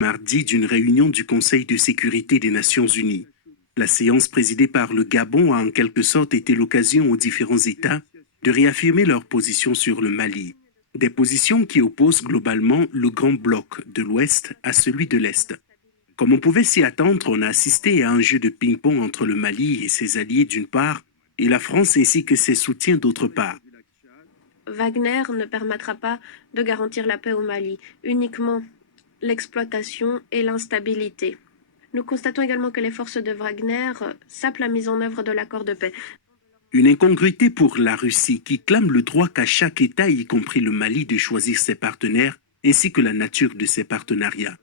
Mardi d'une réunion du Conseil de sécurité des Nations Unies. La séance présidée par le Gabon a en quelque sorte été l'occasion aux différents États de réaffirmer leur position sur le Mali. Des positions qui opposent globalement le grand bloc de l'Ouest à celui de l'Est. Comme on pouvait s'y attendre, on a assisté à un jeu de ping-pong entre le Mali et ses alliés d'une part, et la France ainsi que ses soutiens d'autre part. Wagner ne permettra pas de garantir la paix au Mali, uniquement l'exploitation et l'instabilité. Nous constatons également que les forces de Wagner sapent la mise en œuvre de l'accord de paix. Une incongruité pour la Russie qui clame le droit qu'a chaque État, y compris le Mali, de choisir ses partenaires ainsi que la nature de ses partenariats.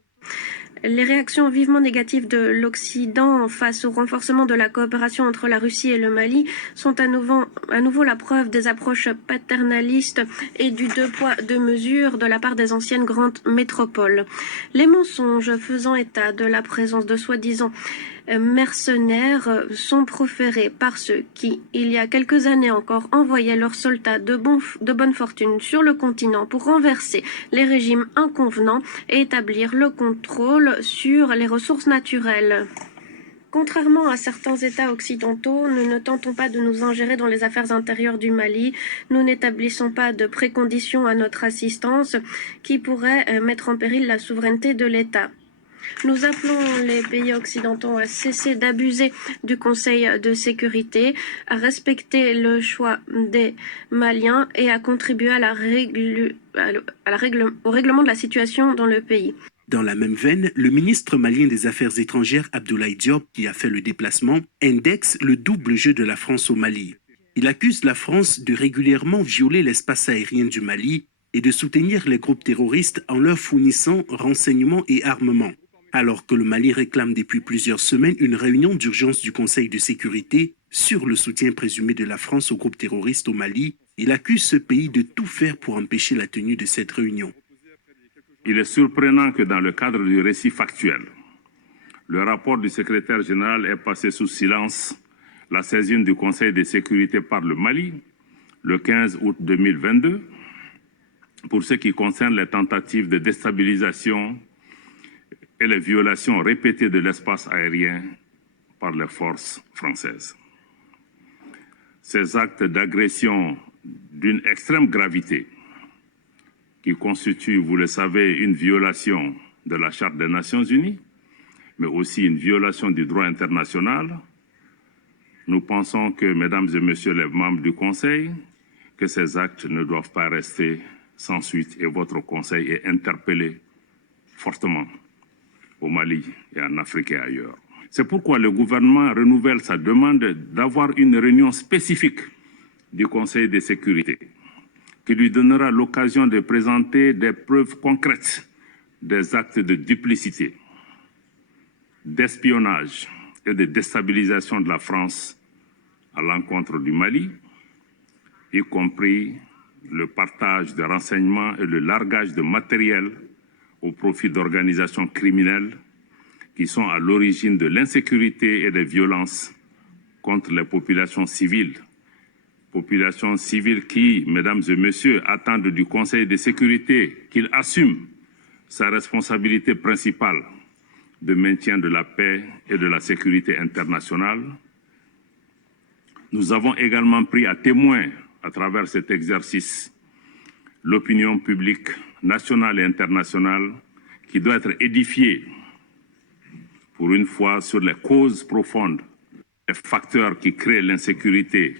Les réactions vivement négatives de l'Occident face au renforcement de la coopération entre la Russie et le Mali sont à nouveau la preuve des approches paternalistes et du deux poids, deux mesures de la part des anciennes grandes métropoles. Les mensonges faisant état de la présence de soi-disant mercenaires sont proférés par ceux qui, il y a quelques années encore, envoyaient leurs soldats de bonne fortune sur le continent pour renverser les régimes inconvenants et établir le contrôle sur les ressources naturelles. Contrairement à certains États occidentaux, nous ne tentons pas de nous ingérer dans les affaires intérieures du Mali. Nous n'établissons pas de préconditions à notre assistance qui pourraient mettre en péril la souveraineté de l'État. Nous appelons les pays occidentaux à cesser d'abuser du Conseil de sécurité, à respecter le choix des Maliens et à contribuer à au règlement de la situation dans le pays. Dans la même veine, le ministre malien des Affaires étrangères Abdoulaye Diop, qui a fait le déplacement, indexe le double jeu de la France au Mali. Il accuse la France de régulièrement violer l'espace aérien du Mali et de soutenir les groupes terroristes en leur fournissant renseignements et armements. Alors que le Mali réclame depuis plusieurs semaines une réunion d'urgence du Conseil de sécurité sur le soutien présumé de la France aux groupes terroristes au Mali, il accuse ce pays de tout faire pour empêcher la tenue de cette réunion. Il est surprenant que dans le cadre du récit factuel, le rapport du secrétaire général ait passé sous silence la saisine du Conseil de sécurité par le Mali le 15 août 2022 pour ce qui concerne les tentatives de déstabilisation et les violations répétées de l'espace aérien par les forces françaises. Ces actes d'agression d'une extrême gravité qui constituent, vous le savez, une violation de la Charte des Nations Unies, mais aussi une violation du droit international, nous pensons que, mesdames et messieurs les membres du Conseil, que ces actes ne doivent pas rester sans suite et votre Conseil est interpellé fortement au Mali et en Afrique et ailleurs. C'est pourquoi le gouvernement renouvelle sa demande d'avoir une réunion spécifique du Conseil de sécurité qui lui donnera l'occasion de présenter des preuves concrètes des actes de duplicité, d'espionnage et de déstabilisation de la France à l'encontre du Mali, y compris le partage de renseignements et le largage de matériel au profit d'organisations criminelles qui sont à l'origine de l'insécurité et des violences contre les populations civiles. Populations civiles qui, mesdames et messieurs, attendent du Conseil de sécurité qu'il assume sa responsabilité principale de maintien de la paix et de la sécurité internationale. Nous avons également pris à témoin, à travers cet exercice, l'opinion publique nationale et internationale qui doit être édifiée pour une fois sur les causes profondes, les facteurs qui créent l'insécurité,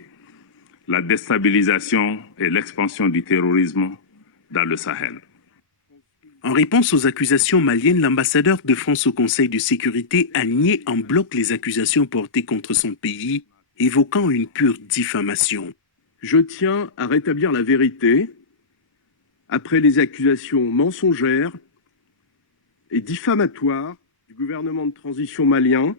la déstabilisation et l'expansion du terrorisme dans le Sahel. En réponse aux accusations maliennes, l'ambassadeur de France au Conseil de sécurité a nié en bloc les accusations portées contre son pays, évoquant une pure diffamation. Je tiens à rétablir la vérité après les accusations mensongères et diffamatoires du gouvernement de transition malien,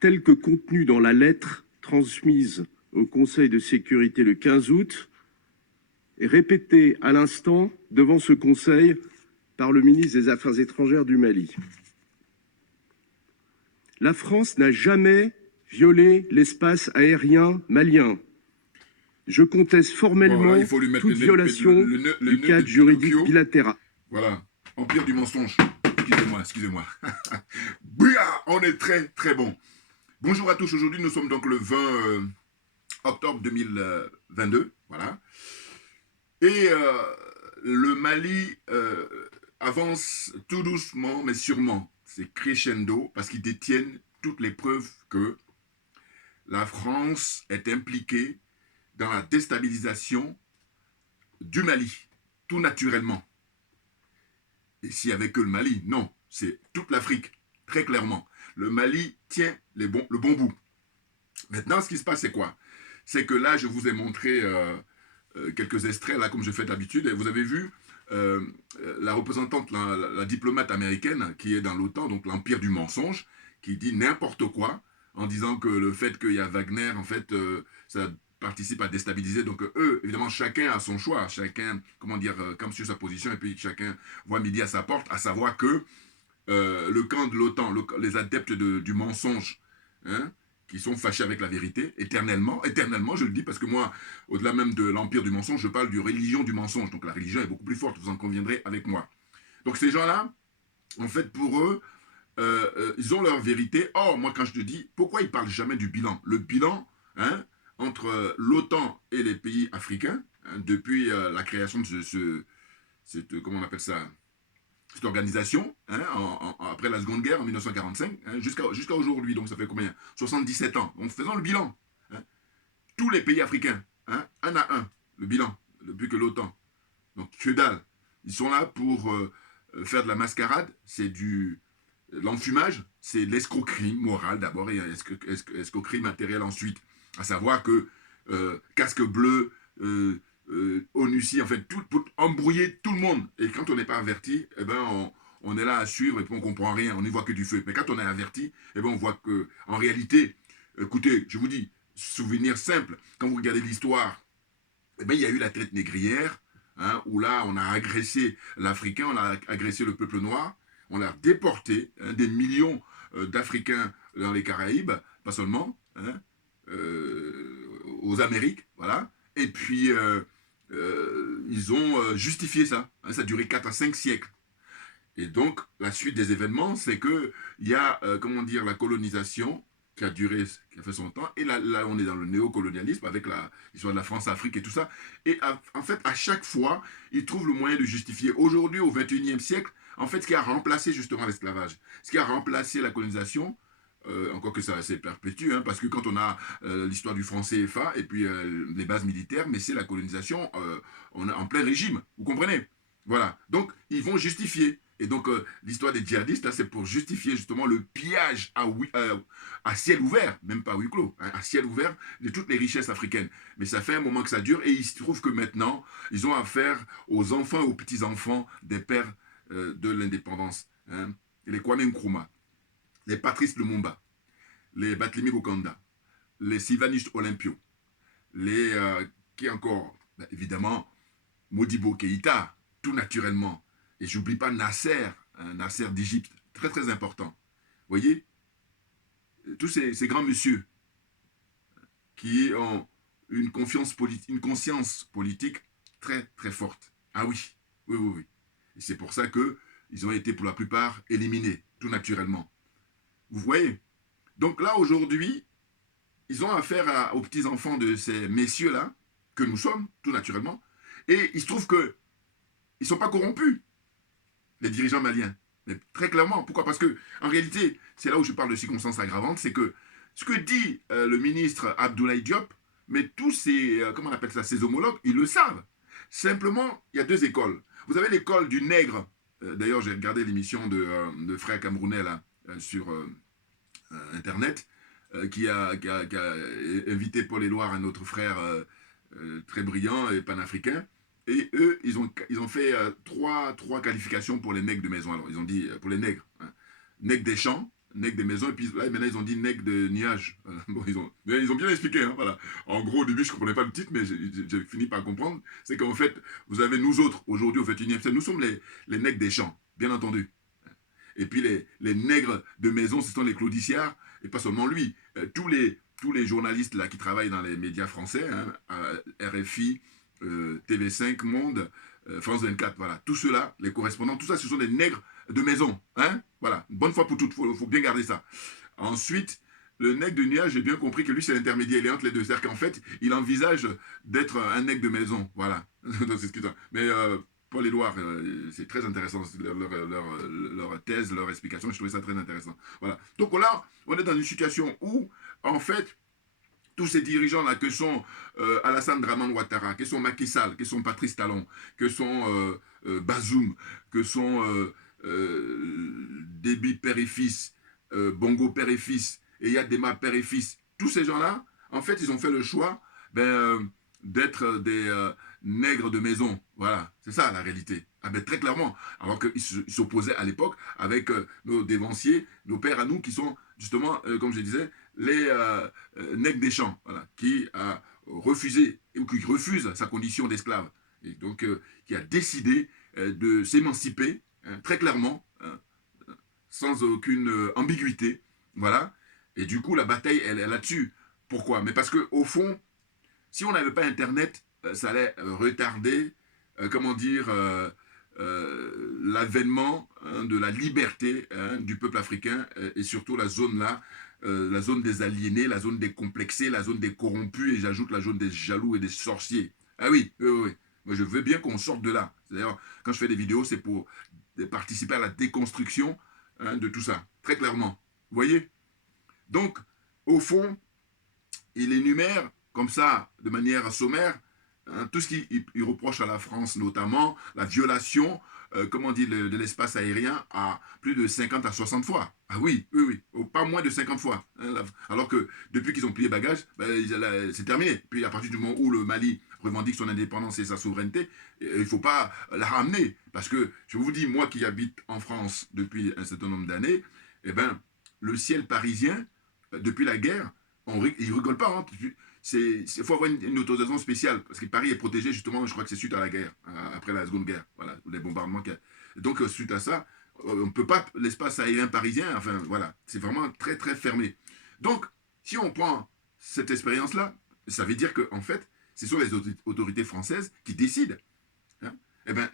telles que contenues dans la lettre transmise au Conseil de sécurité le 15 août et répétée à l'instant devant ce Conseil par le ministre des Affaires étrangères du Mali. La France n'a jamais violé l'espace aérien malien. Je conteste formellement toute violation du cadre juridique bilatéral. Voilà, empire du mensonge. Excusez-moi, excusez-moi. Bouya, on est très, très bon. Bonjour à tous. Aujourd'hui, nous sommes donc le 20 octobre 2022. Voilà. Et le Mali avance tout doucement, mais sûrement. C'est crescendo parce qu'ils détiennent toutes les preuves que la France est impliquée dans la déstabilisation du Mali, tout naturellement. Et s'il n'y avait que le Mali, non, c'est toute l'Afrique, très clairement. Le Mali tient le bon bout. Maintenant, ce qui se passe, c'est quoi? C'est que là, je vous ai montré quelques extraits, là, comme je fais d'habitude, et vous avez vu la représentante, la diplomate américaine qui est dans l'OTAN, donc l'empire du mensonge, qui dit n'importe quoi, en disant que le fait qu'il y a Wagner, en fait, ça participe à déstabiliser. Donc eux, évidemment, chacun a son choix, chacun, comment dire, campe sur sa position, et puis chacun voit midi à sa porte, à savoir que le camp de l'OTAN, les adeptes du mensonge, hein, qui sont fâchés avec la vérité, éternellement, je le dis, parce que moi, au-delà même de l'empire du mensonge, je parle de religion du mensonge, donc la religion est beaucoup plus forte, vous en conviendrez avec moi. Donc ces gens-là, en fait, pour eux, ils ont leur vérité. Or, moi, quand je te dis, pourquoi ils ne parlent jamais du bilan? Le bilan, hein, entre l'OTAN et les pays africains, hein, depuis la création de comment on appelle ça, cette organisation, hein, après la Seconde Guerre en 1945, hein, jusqu'à aujourd'hui, donc ça fait combien? 77 ans. Donc faisons le bilan. Hein. Tous les pays africains, hein, un à un, le bilan, depuis que l'OTAN. Donc que dalle. Ils sont là pour faire de la mascarade, c'est l'enfumage, c'est l'escroquerie morale d'abord et escroquerie matérielle ensuite. À savoir que casque bleu, ONUCI, en fait, tout pour embrouiller tout le monde. Et quand on n'est pas averti, eh ben, on est là à suivre et puis on ne comprend rien, on n'y voit que du feu. Mais quand on est averti, eh ben, on voit que, en réalité, écoutez, je vous dis, souvenir simple, quand vous regardez l'histoire, eh ben, il y a eu la traite négrière, hein, où là, on a agressé l'Africain, on a agressé le peuple noir, on a déporté hein, des millions d'Africains dans les Caraïbes, pas seulement, hein, aux Amériques, voilà. Et puis, ils ont justifié ça. Hein, ça a duré 4 à 5 siècles. Et donc, la suite des événements, c'est qu'il y a, comment dire, la colonisation qui a duré, qui a fait son temps. Et là, on est dans le néocolonialisme avec l'histoire de la France-Afrique et tout ça. Et en fait, à chaque fois, ils trouvent le moyen de justifier. Aujourd'hui, au XXIe siècle, en fait, ce qui a remplacé justement l'esclavage, ce qui a remplacé la colonisation, encore que ça s'est perpétue, hein, parce que quand on a l'histoire du franc CFA et puis les bases militaires, mais c'est la colonisation on est en plein régime, vous comprenez? Voilà, donc ils vont justifier. Et donc l'histoire des djihadistes, là, c'est pour justifier justement le pillage à ciel ouvert, même pas à huis clos, hein, à ciel ouvert de toutes les richesses africaines. Mais ça fait un moment que ça dure et il se trouve que maintenant, ils ont affaire aux enfants et aux petits-enfants des pères de l'indépendance. Hein, les Kwame Nkrumah, les Patrice Lumumba, les Batlimi Bokanda, les Sylvanus Olympio, les qui encore, ben, évidemment, Modibo Keïta, tout naturellement. Et j'oublie pas Nasser, hein, Nasser d'Égypte, très très important. Vous voyez, tous ces grands messieurs qui ont une conscience politique très très forte. Ah oui, oui, oui, oui. Et c'est pour ça qu'ils ont été pour la plupart éliminés, tout naturellement. Vous voyez? Donc là, aujourd'hui, ils ont affaire aux petits-enfants de ces messieurs-là, que nous sommes, tout naturellement, et il se trouve qu'ils ne sont pas corrompus, les dirigeants maliens. Mais très clairement, pourquoi? Parce que, en réalité, c'est là où je parle de circonstances aggravantes, c'est que ce que dit le ministre Abdoulaye Diop, mais tous ces, comment on appelle ça, ces homologues, ils le savent. Simplement, il y a deux écoles. Vous avez l'école du nègre. D'ailleurs, j'ai regardé l'émission de frère camerounais là, sur Internet, qui a invité Paul Éluard, un autre frère très brillant et panafricain. Et eux, ils ont fait trois qualifications pour les nègres de maison. Alors, ils ont dit, pour les nègres, hein, nègres des champs, nègres des maisons, et puis là, maintenant, ils ont dit nègres de nuages. Voilà. Bon, ils ont bien expliqué, hein, voilà. En gros, au début, je ne comprenais pas le titre, mais j'ai fini par comprendre. C'est qu'en fait, vous avez nous autres, aujourd'hui, au 21e siècle, nous sommes les nègres des champs, bien entendu. Et puis, les nègres de maison, ce sont les claudiciards, et pas seulement lui. Tous les journalistes là, qui travaillent dans les médias français, hein, RFI, TV5, Monde, France 24, voilà, tout cela, les correspondants, tout ça, ce sont des nègres de maison. Hein? Voilà, une bonne fois pour toutes, il faut bien garder ça. Ensuite, le nègre de nuage, j'ai bien compris que lui, c'est l'intermédiaire, il est entre les deux. C'est-à-dire qu'en fait, il envisage d'être un nègre de maison. Voilà. Mais Paul Éluard, c'est très intéressant, leur thèse, leur explication, je trouvais ça très intéressant. Voilà. Donc là, on est dans une situation où, en fait, tous ces dirigeants-là, que sont Alassane Draman Ouattara, que sont Macky Sall, que sont Patrice Talon, que sont Bazoum, que sont Déby père et fils, Bongo père et fils, et Yadema père et fils, tous ces gens-là, en fait, ils ont fait le choix d'être des nègres de maison. Voilà, c'est ça la réalité. Ah ben, très clairement. Alors qu'ils s'opposaient à l'époque avec nos dévanciers, nos pères à nous, qui sont justement, comme je disais, les nègres des champs, voilà, qui a refusé, ou qui refuse sa condition d'esclave. Et donc, qui a décidé de s'émanciper, hein, très clairement, hein, sans aucune ambiguïté. Voilà. Et du coup, la bataille, elle est là-dessus. Pourquoi? Mais parce qu'au fond, si on n'avait pas Internet, ça allait retarder, comment dire, l'avènement hein, de la liberté hein, du peuple africain et surtout la zone là, la zone des aliénés, la zone des complexés, la zone des corrompus et j'ajoute la zone des jaloux et des sorciers. Ah oui, oui, oui. Moi, je veux bien qu'on sorte de là. D'ailleurs, quand je fais des vidéos, c'est pour participer à la déconstruction hein, de tout ça, très clairement. Vous voyez? Donc, au fond, il énumère comme ça, de manière sommaire, hein, tout ce qu'il reproche à la France, notamment la violation, comment dire, de l'espace aérien à plus de 50 à 60 fois. Ah oui, oui, oui, pas moins de 50 fois. Hein, alors que depuis qu'ils ont plié bagages, ben, c'est terminé. Puis à partir du moment où le Mali revendique son indépendance et sa souveraineté, il ne faut pas la ramener. Parce que, je vous dis, moi qui habite en France depuis un certain nombre d'années, eh ben, le ciel parisien, depuis la guerre, il ne rigole pas. Hein. Il faut avoir une autorisation spéciale, parce que Paris est protégé justement, je crois que c'est suite à la guerre, après la Seconde Guerre, voilà, les bombardements. Donc suite à ça, on ne peut pas, l'espace aérien parisien, enfin voilà, c'est vraiment très très fermé. Donc, si on prend cette expérience-là, ça veut dire qu'en fait, ce sont les autorités françaises qui décident. Hein. Et bien,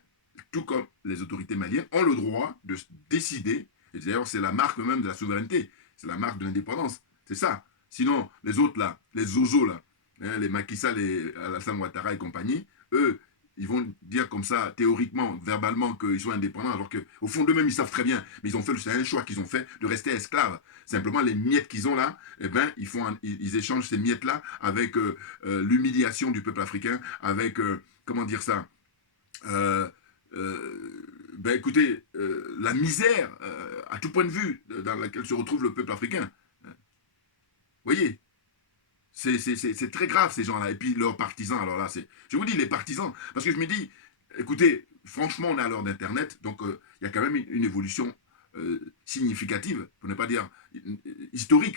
tout comme les autorités maliennes ont le droit de décider, et d'ailleurs c'est la marque même de la souveraineté, c'est la marque de l'indépendance, c'est ça. Sinon, les autres là, les zozos là, hein, les Macky Sall et Alassane Ouattara et compagnie, eux, ils vont dire comme ça, théoriquement, verbalement, qu'ils sont indépendants, alors qu'au fond d'eux-mêmes, ils savent très bien, mais ils ont fait, c'est un choix qu'ils ont fait de rester esclaves. Simplement, les miettes qu'ils ont là, eh ben, ils échangent ces miettes-là avec l'humiliation du peuple africain, avec, comment dire ça, ben écoutez, la misère, à tout point de vue, dans laquelle se retrouve le peuple africain. Vous voyez, c'est très grave ces gens-là. Et puis leurs partisans, alors là, je vous dis les partisans, parce que je me dis, écoutez, franchement, on est à l'heure d'Internet, donc il y a quand même une évolution significative, pour ne pas dire historique,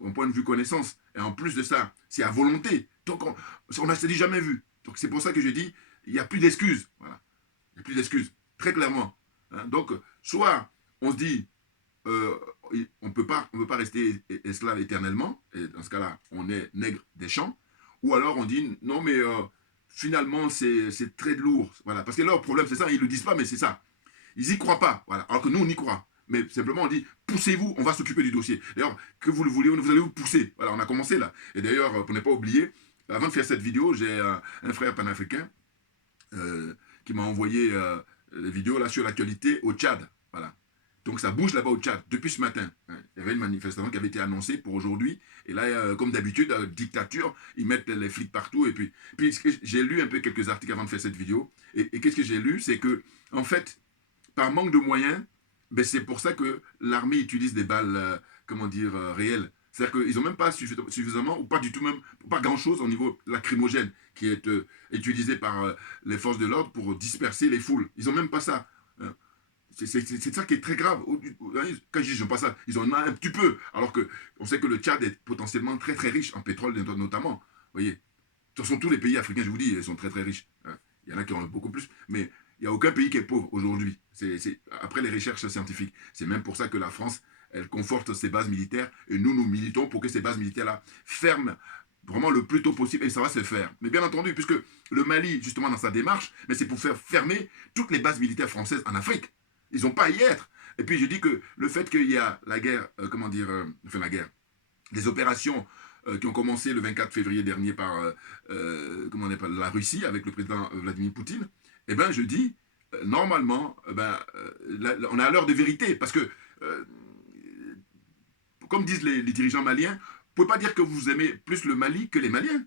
au point de vue connaissance. Et en plus de ça, c'est à volonté. Donc on n'a jamais vu. Donc c'est pour ça que je dis, il n'y a plus d'excuses. Voilà. Il n'y a plus d'excuses, très clairement. Hein. Donc, soit on se dit, on ne peut pas rester esclave éternellement, et dans ce cas-là, on est nègre des champs, ou alors on dit, non mais finalement c'est très lourd, voilà, parce que leur problème c'est ça, ils ne le disent pas, mais c'est ça, ils n'y croient pas, voilà, alors que nous on y croit, mais simplement on dit, poussez-vous, on va s'occuper du dossier, d'ailleurs, que vous le vouliez, vous allez vous pousser, voilà, on a commencé là, et d'ailleurs, pour ne pas oublier, avant de faire cette vidéo, j'ai un frère panafricain qui m'a envoyé les vidéos là sur l'actualité au Tchad, voilà. Donc ça bouge là-bas au Tchad, depuis ce matin. Il y avait une manifestation qui avait été annoncée pour aujourd'hui. Et là, comme d'habitude, dictature, ils mettent les flics partout. Et puis j'ai lu un peu quelques articles avant de faire cette vidéo. Et qu'est-ce que j'ai lu? C'est que, en fait, par manque de moyens, ben c'est pour ça que l'armée utilise des balles, réelles. C'est-à-dire qu'ils n'ont même pas suffisamment, ou pas du tout même, pas grand-chose au niveau lacrymogène qui est utilisé par les forces de l'ordre pour disperser les foules. Ils n'ont même pas ça. C'est ça qui est très grave. Quand je dis pas ça, ils en ont un petit peu. Alors qu'on sait que le Tchad est potentiellement très très riche en pétrole notamment. Vous voyez, de toute façon, tous les pays africains, je vous dis, ils sont très très riches. Il y en a qui en ont beaucoup plus, mais il n'y a aucun pays qui est pauvre aujourd'hui. Après les recherches scientifiques. C'est même pour ça que la France, elle conforte ses bases militaires et nous militons pour que ces bases militaires-là ferment vraiment le plus tôt possible et ça va se faire. Mais bien entendu, puisque le Mali, justement dans sa démarche, mais c'est pour faire fermer toutes les bases militaires françaises en Afrique. Ils n'ont pas à y être. Et puis je dis que le fait qu'il y a la guerre, la guerre, les opérations qui ont commencé le 24 février dernier par la Russie avec le président Vladimir Poutine, eh ben je dis, normalement, on est à l'heure de vérité. Parce que, comme disent les dirigeants maliens, vous ne pouvez pas dire que vous aimez plus le Mali que les Maliens.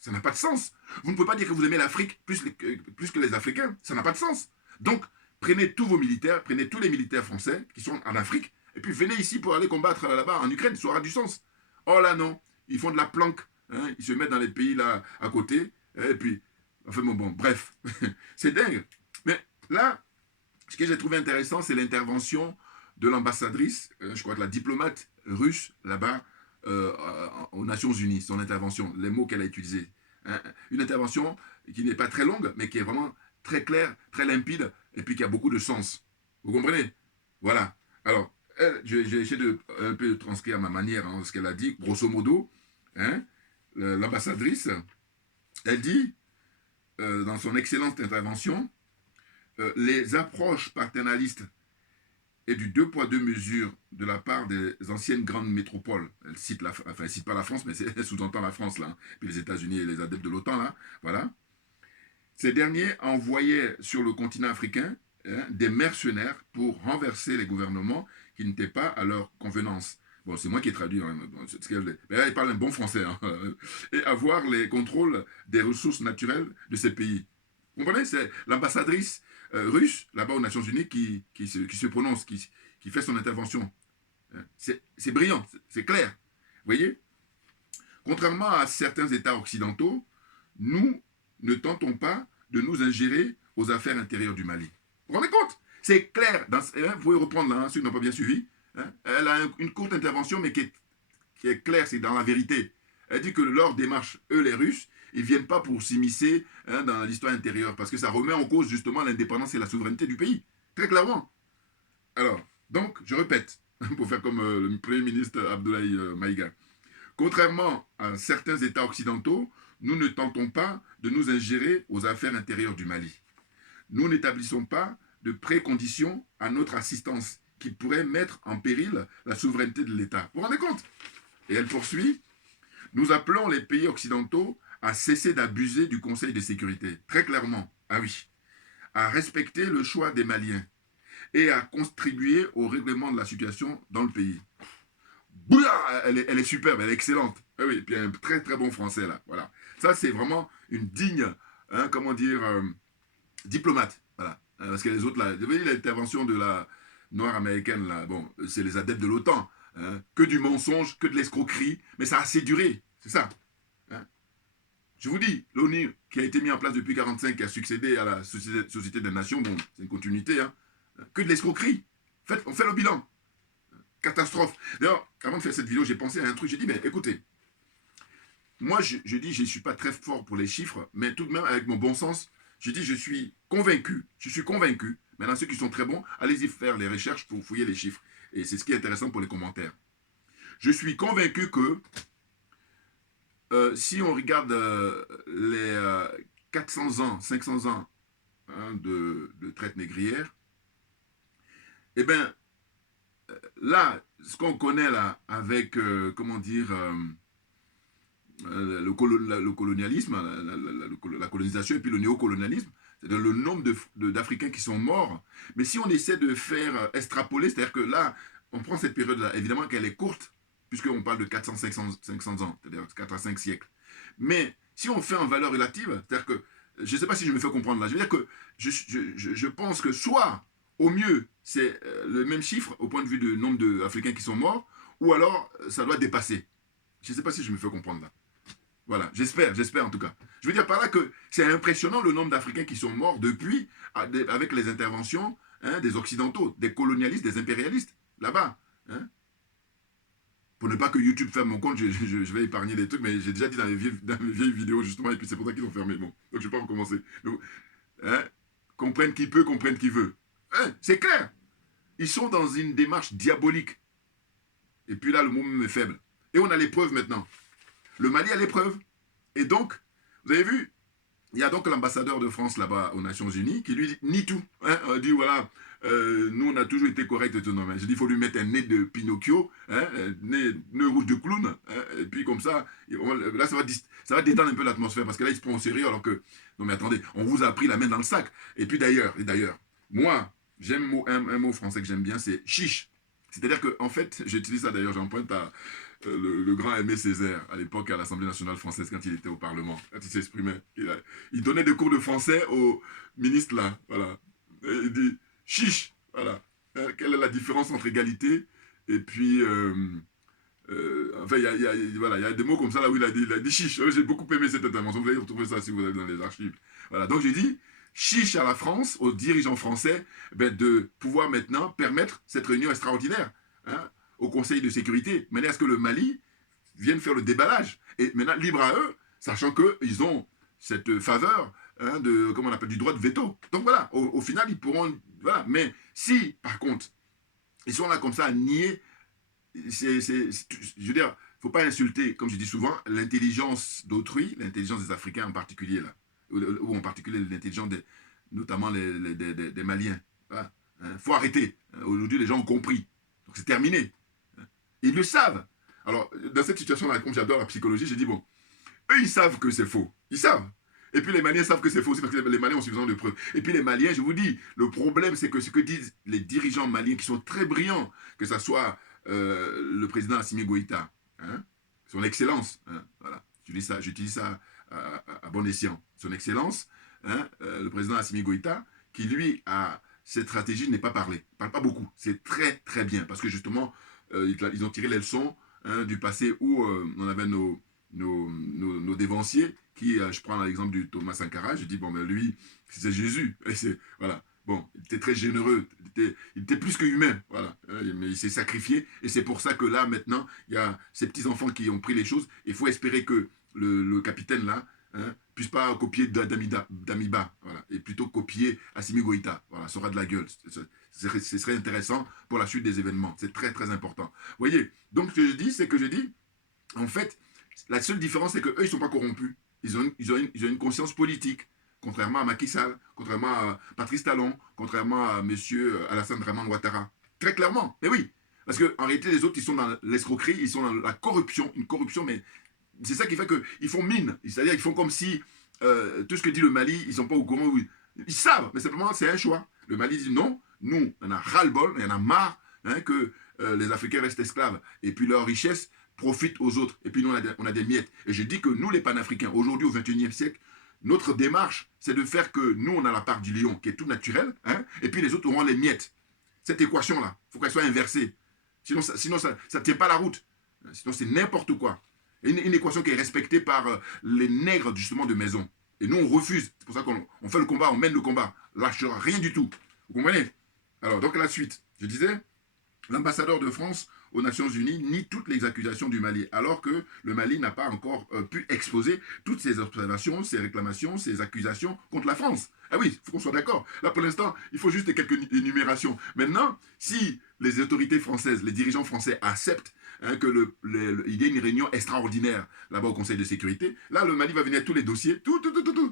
Ça n'a pas de sens. Vous ne pouvez pas dire que vous aimez l'Afrique plus que les Africains. Ça n'a pas de sens. Donc, prenez tous vos militaires, prenez tous les militaires français qui sont en Afrique, et puis venez ici pour aller combattre là-bas en Ukraine. Ça aura du sens. Oh là non, ils font de la planque. Hein, ils se mettent dans les pays là à côté. Et puis, enfin bon, bref, c'est dingue. Mais là, ce que j'ai trouvé intéressant, c'est l'intervention de l'ambassadrice, je crois que la diplomate russe là-bas, aux Nations Unies, son intervention, les mots qu'elle a utilisés. Hein, une intervention qui n'est pas très longue, mais qui est vraiment très claire, très limpide, et puis qui a beaucoup de sens. Vous comprenez? Voilà. Alors, j'ai essayé de un peu transcrire à ma manière ce qu'elle a dit, grosso modo. Hein, l'ambassadrice, elle dit, dans son excellente intervention, les approches paternalistes et du deux poids deux mesures de la part des anciennes grandes métropoles. Elle cite elle cite pas la France, mais elle sous-entend la France là, puis les États-Unis et les adeptes de l'OTAN là, voilà. Ces derniers envoyaient sur le continent africain des mercenaires pour renverser les gouvernements qui n'étaient pas à leur convenance. Bon, c'est moi qui ai traduit. Hein, mais là, il parle un bon français. Hein, et avoir les contrôles des ressources naturelles de ces pays. Vous comprenez? C'est l'ambassadrice russe, là-bas aux Nations Unies, qui se prononce, qui fait son intervention. C'est brillant, c'est clair. Vous voyez? Contrairement à certains États occidentaux, nous ne tentons pas de nous ingérer aux affaires intérieures du Mali. Vous vous rendez compte? C'est clair. Vous pouvez reprendre là, ceux qui n'ont pas bien suivi. Hein, elle a une courte intervention, mais qui est claire, c'est dans la vérité. Elle dit que leur démarche, eux les Russes, ils ne viennent pas pour s'immiscer dans l'histoire intérieure, parce que ça remet en cause justement l'indépendance et la souveraineté du pays. Très clairement. Alors, donc, je répète, pour faire comme le Premier ministre Abdoulaye Maïga. Contrairement à certains États occidentaux, nous ne tentons pas de nous ingérer aux affaires intérieures du Mali. Nous n'établissons pas de préconditions à notre assistance qui pourraient mettre en péril la souveraineté de l'État. Vous vous rendez compte? Et elle poursuit, nous appelons les pays occidentaux à cesser d'abuser du Conseil de sécurité, très clairement, ah oui, à respecter le choix des Maliens et à contribuer au règlement de la situation dans le pays. Bouah, elle est superbe, elle est excellente. Ah oui, et puis un très très bon français là, voilà. Ça c'est vraiment une digne, diplomate, voilà. Parce que les autres là, vous voyez l'intervention de la noire américaine là, bon, c'est les adeptes de l'OTAN, hein, que du mensonge, que de l'escroquerie, mais ça a assez duré, c'est ça. Hein. Je vous dis, l'ONU qui a été mis en place depuis 1945, qui a succédé à la Société des Nations, bon, c'est une continuité, hein, que de l'escroquerie. On fait le bilan. Catastrophe. D'ailleurs, avant de faire cette vidéo, j'ai pensé à un truc. J'ai dit, mais écoutez, moi, je dis, je ne suis pas très fort pour les chiffres, mais tout de même, avec mon bon sens, je dis, je suis convaincu. Maintenant, ceux qui sont très bons, allez-y faire les recherches pour fouiller les chiffres. Et c'est ce qui est intéressant pour les commentaires. Je suis convaincu que si on regarde les 400 ans, 500 ans de traite négrière, eh bien, là, ce qu'on connaît là, avec, le colonialisme, la colonisation et puis le néocolonialisme, c'est-à-dire le nombre d'Africains qui sont morts. Mais si on essaie de faire extrapoler, c'est-à-dire que là, on prend cette période-là, évidemment qu'elle est courte, puisqu'on parle de 400-500 ans, c'est-à-dire 4 à 5 siècles. Mais si on fait en valeur relative, c'est-à-dire que, je ne sais pas si je me fais comprendre là, je veux dire que je pense que soit, au mieux, c'est le même chiffre au point de vue du nombre d'Africains qui sont morts, ou alors ça doit dépasser. Je ne sais pas si je me fais comprendre là. Voilà, j'espère en tout cas. Je veux dire par là que c'est impressionnant le nombre d'Africains qui sont morts depuis, avec les interventions des Occidentaux, des colonialistes, des impérialistes, là-bas. Hein. Pour ne pas que YouTube ferme mon compte, je vais épargner des trucs, mais j'ai déjà dit dans mes vieilles vidéos, justement, et puis c'est pour ça qu'ils ont fermé. Bon, donc je ne vais pas recommencer. Donc, comprenne qui peut, comprenne qui veut. Hein, c'est clair. Ils sont dans une démarche diabolique. Et puis là, le mot même est faible. Et on a les preuves maintenant. Le Mali a les preuves. Et donc, vous avez vu, il y a donc l'ambassadeur de France là-bas aux Nations Unies qui lui nie tout. Hein, dit voilà, nous on a toujours été corrects et tout. Non, mais je dis il faut lui mettre un nez de Pinocchio, hein, nez rouge de clown, hein, et puis comme ça, là ça va détendre un peu l'atmosphère parce que là il se prend au sérieux alors que non mais attendez, on vous a pris la main dans le sac. Et puis d'ailleurs, moi j'aime un mot français que j'aime bien, c'est chiche. C'est-à-dire que en fait, j'utilise ça d'ailleurs, j'emprunte à le grand Aimé Césaire, à l'époque à l'Assemblée nationale française, quand il était au Parlement, quand il s'exprimait. Il donnait des cours de français aux ministres là, voilà. Et il dit, chiche, voilà. Quelle est la différence entre égalité et puis... enfin, voilà, il y a des mots comme ça là où il a dit chiche. J'ai beaucoup aimé cette intervention, vous allez retrouver ça si vous allez dans les archives. Voilà, donc j'ai dit, chiche à la France, aux dirigeants français, de pouvoir maintenant permettre cette réunion extraordinaire, hein, au Conseil de sécurité, mais à ce que le Mali vienne faire le déballage. Et maintenant, libre à eux, sachant qu'ils ont cette faveur, hein, comment on appelle, du droit de veto. Donc voilà, au final, ils pourront... Voilà. Mais si, par contre, ils sont là comme ça à nier, je veux dire, il ne faut pas insulter, comme je dis souvent, l'intelligence d'autrui, l'intelligence des Africains en particulier, là, ou en particulier l'intelligence notamment des Maliens. Voilà. Hein, faut arrêter. Aujourd'hui, les gens ont compris. Donc c'est terminé. Ils le savent. Alors, dans cette situation-là, comme j'adore la psychologie, j'ai dit, bon, eux, ils savent que c'est faux. Ils savent. Et puis les Maliens savent que c'est faux aussi parce que les Maliens ont suffisamment de preuves. Et puis les Maliens, je vous dis, le problème, c'est que ce que disent les dirigeants maliens qui sont très brillants, que ce soit le président Assimi Goïta, hein, son excellence, hein, voilà, j'utilise ça à bon escient, son excellence, hein, le président Assimi Goïta, qui lui a cette stratégie n'est pas parlé, ne parle pas beaucoup, c'est très très bien, parce que justement, ils ont tiré les leçons, hein, du passé où on avait nos dévanciers, qui, je prends l'exemple du Thomas Sankara, je dis, bon, ben lui, c'est Jésus, et voilà, bon, il était très généreux, il était plus que humain, voilà, mais il s'est sacrifié, et c'est pour ça que là, maintenant, il y a ces petits-enfants qui ont pris les choses, il faut espérer que le capitaine, là, hein, puisse pas copier Damiba, voilà, et plutôt copier Assimi Goïta, voilà, ça aura de la gueule, ce serait intéressant pour la suite des événements, c'est très très important. Vous voyez, donc ce que je dis, c'est que je dis, en fait, la seule différence, c'est qu'eux, ils ne sont pas corrompus, ils ont une conscience politique, contrairement à Macky Sall, contrairement à Patrice Talon, contrairement à M. Alassane Draman Ouattara. Très clairement, mais oui, parce qu'en réalité, les autres, ils sont dans l'escroquerie, ils sont dans la corruption, une corruption, mais c'est ça qui fait qu'ils font mine. C'est-à-dire qu'ils font comme si tout ce que dit le Mali, ils ne sont pas au courant. Ils savent, mais simplement, c'est un choix. Le Mali dit non, nous, on a ras-le-bol, on en a marre, hein, que les Africains restent esclaves. Et puis leur richesse profite aux autres. Et puis nous, on a des miettes. Et je dis que nous, les panafricains, aujourd'hui, au XXIe siècle, notre démarche, c'est de faire que nous, on a la part du lion, qui est tout naturel, hein, et puis les autres auront les miettes. Cette équation-là, il faut qu'elle soit inversée. Sinon, ça ne tient pas la route. Sinon, c'est n'importe quoi. Une équation qui est respectée par les nègres, justement, de maison. Et nous, on refuse. C'est pour ça qu'on fait le combat, on mène le combat. Lâchera rien du tout. Vous comprenez? Alors, donc, la suite. Je disais, l'ambassadeur de France aux Nations Unies nie toutes les accusations du Mali, alors que le Mali n'a pas encore pu exposer toutes ses observations, ses réclamations, ses accusations contre la France. Ah oui, il faut qu'on soit d'accord. Là, pour l'instant, il faut juste quelques énumérations. Maintenant, si les autorités françaises, les dirigeants français acceptent, hein, il y ait une réunion extraordinaire là-bas au Conseil de sécurité, là, le Mali va venir avec tous les dossiers, tout,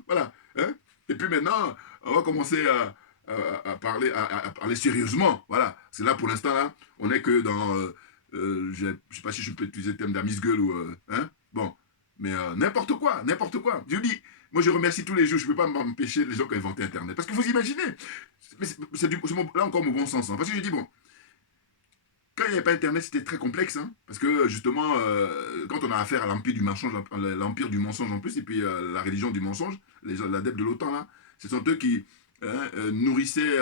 voilà. Hein. Et puis maintenant, on va commencer à parler sérieusement, voilà. C'est là, pour l'instant, là, on n'est que dans... je ne sais pas si je peux utiliser le terme d'amuse-gueule ou... hein, bon, mais n'importe quoi. Je dis, moi je remercie tous les jours, je ne peux pas m'empêcher les gens qui ont inventé Internet. Parce que vous imaginez, c'est là encore mon bon sens. Hein, parce que je dis, bon, quand il n'y avait pas Internet, c'était très complexe. Hein, parce que justement, quand on a affaire à l'empire du mensonge en plus, et puis la religion du mensonge, les adeptes de l'OTAN, là, ce sont eux qui nourrissaient...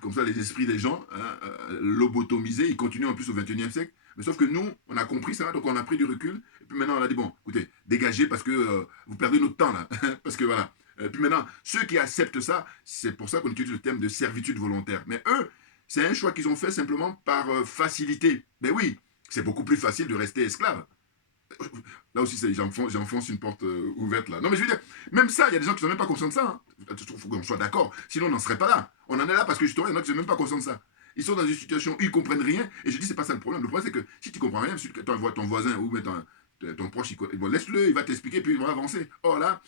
comme ça les esprits des gens, hein, lobotomisés, ils continuent en plus au XXIe siècle, mais sauf que nous, on a compris ça, donc on a pris du recul, et puis maintenant on a dit, bon, écoutez, dégagez parce que vous perdez notre temps là, parce que voilà. Et puis maintenant, ceux qui acceptent ça, c'est pour ça qu'on utilise le terme de servitude volontaire. Mais eux, c'est un choix qu'ils ont fait simplement par facilité. Mais oui, c'est beaucoup plus facile de rester esclave. Là aussi, j'enfonce une porte ouverte là. Non mais je veux dire, même ça, il y a des gens qui ne sont même pas conscients de ça. Hein. Il faut qu'on soit d'accord, sinon on n'en serait pas là. On en est là parce que justement, il y en a qui ne sont même pas conscients de ça. Ils sont dans une situation où ils ne comprennent rien, et je dis, c'est pas ça le problème. Le problème, c'est que si tu ne comprends rien, ton voisin ou ton proche, bon, laisse-le, il va t'expliquer, puis il va avancer. Or là,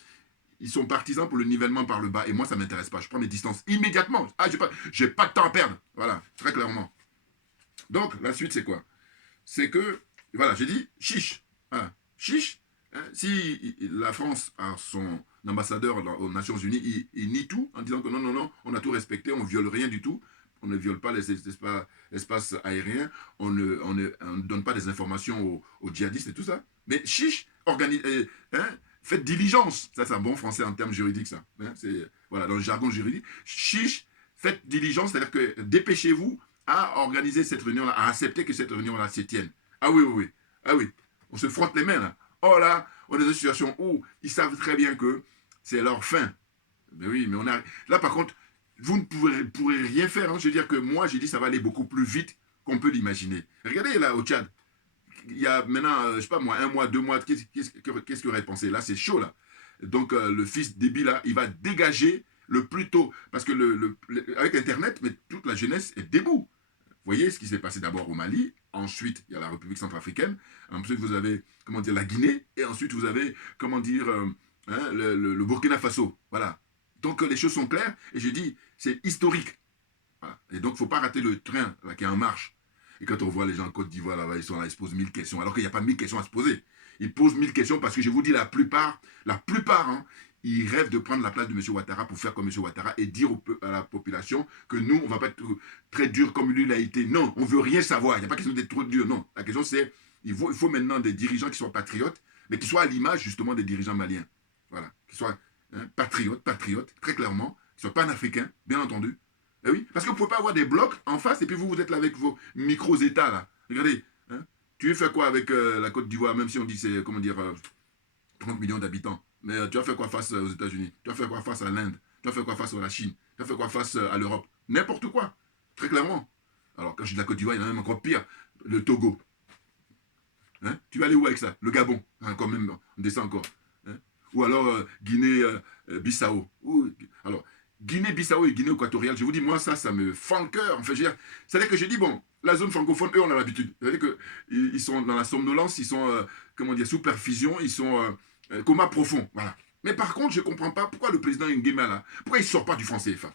ils sont partisans pour le nivellement par le bas. Et moi, ça ne m'intéresse pas. Je prends mes distances immédiatement. Ah, j'ai pas de temps à perdre. Voilà, très clairement. Donc, la suite, c'est quoi? C'est que, voilà, j'ai dit, chiche. Voilà, chiche. Hein, si la France a son ambassadeur aux Nations Unies, il nie tout en disant que non, non, non, on a tout respecté, on ne viole rien du tout. On ne viole pas l'espace aérien, on ne donne pas des informations aux djihadistes et tout ça. Mais chiche, faites diligence. Ça, c'est un bon français en termes juridiques, ça. Hein, voilà, dans le jargon juridique. Chiche, faites diligence, c'est-à-dire que dépêchez-vous à organiser cette réunion-là, à accepter que cette réunion-là s'y tienne. Ah oui, oui, oui. Ah oui. On se frotte les mains, là. Oh là, on est dans une situation où ils savent très bien que c'est leur fin. Mais oui, mais on a... Là, par contre, vous ne pourrez rien faire. Hein. Je veux dire que moi, j'ai dit ça va aller beaucoup plus vite qu'on peut l'imaginer. Regardez là au Tchad. Il y a maintenant, je sais pas moi, 1 mois, 2 mois, qu'est-ce qu'il aurait pensé? Là, c'est chaud là. Donc le fils Déby là, il va dégager le plus tôt. Parce que avec Internet, mais toute la jeunesse est debout. Vous voyez ce qui s'est passé d'abord au Mali, ensuite il y a la République centrafricaine, ensuite vous avez, comment dire, la Guinée, et ensuite vous avez, comment dire, le Burkina Faso. Voilà. Donc les choses sont claires, et j'ai dit, c'est historique. Voilà. Et donc il ne faut pas rater le train là, qui est en marche. Et quand on voit les gens en Côte d'Ivoire, là-bas, ils sont là, ils se posent 1000 questions, alors qu'il n'y a pas 1000 questions à se poser. Ils posent 1000 questions parce que je vous dis, la plupart, hein, ils rêvent de prendre la place de M. Ouattara pour faire comme M. Ouattara et dire à la population que nous, on ne va pas être très dur comme lui l'a été. Non, on ne veut rien savoir. Il n'y a pas question d'être trop dur. Non, la question c'est, il faut maintenant des dirigeants qui soient patriotes, mais qui soient à l'image justement des dirigeants maliens. Voilà, qui soient patriotes, très clairement, qui soient panafricains, bien entendu. Et oui, parce que vous ne pouvez pas avoir des blocs en face et puis vous êtes là avec vos micros-États là. Regardez, hein, tu veux faire quoi avec la Côte d'Ivoire, même si on dit c'est, comment dire, 30 millions d'habitants. Mais tu vas faire quoi face aux États-Unis? Tu vas faire quoi face à l'Inde? Tu vas faire quoi face à la Chine? Tu vas faire quoi face à l'Europe? N'importe quoi, très clairement. Alors, quand je dis la Côte d'Ivoire, il y en a même encore pire. Le Togo. Hein? Tu vas aller où avec ça? Le Gabon. Hein, quand même, on descend encore. Hein? Ou alors Guinée-Bissau. Alors, Guinée-Bissau et Guinée-Équatoriale, je vous dis, moi, ça me fend le cœur. Enfin, c'est-à-dire que je dis, bon, la zone francophone, eux, on a l'habitude. C'est-à-dire qu'ils sont dans la somnolence, ils sont, comment dire, sous perfusion, ils sont... coma profond, voilà. Mais par contre, je ne comprends pas pourquoi le président Nguema, là, pourquoi il ne sort pas du franc CFA?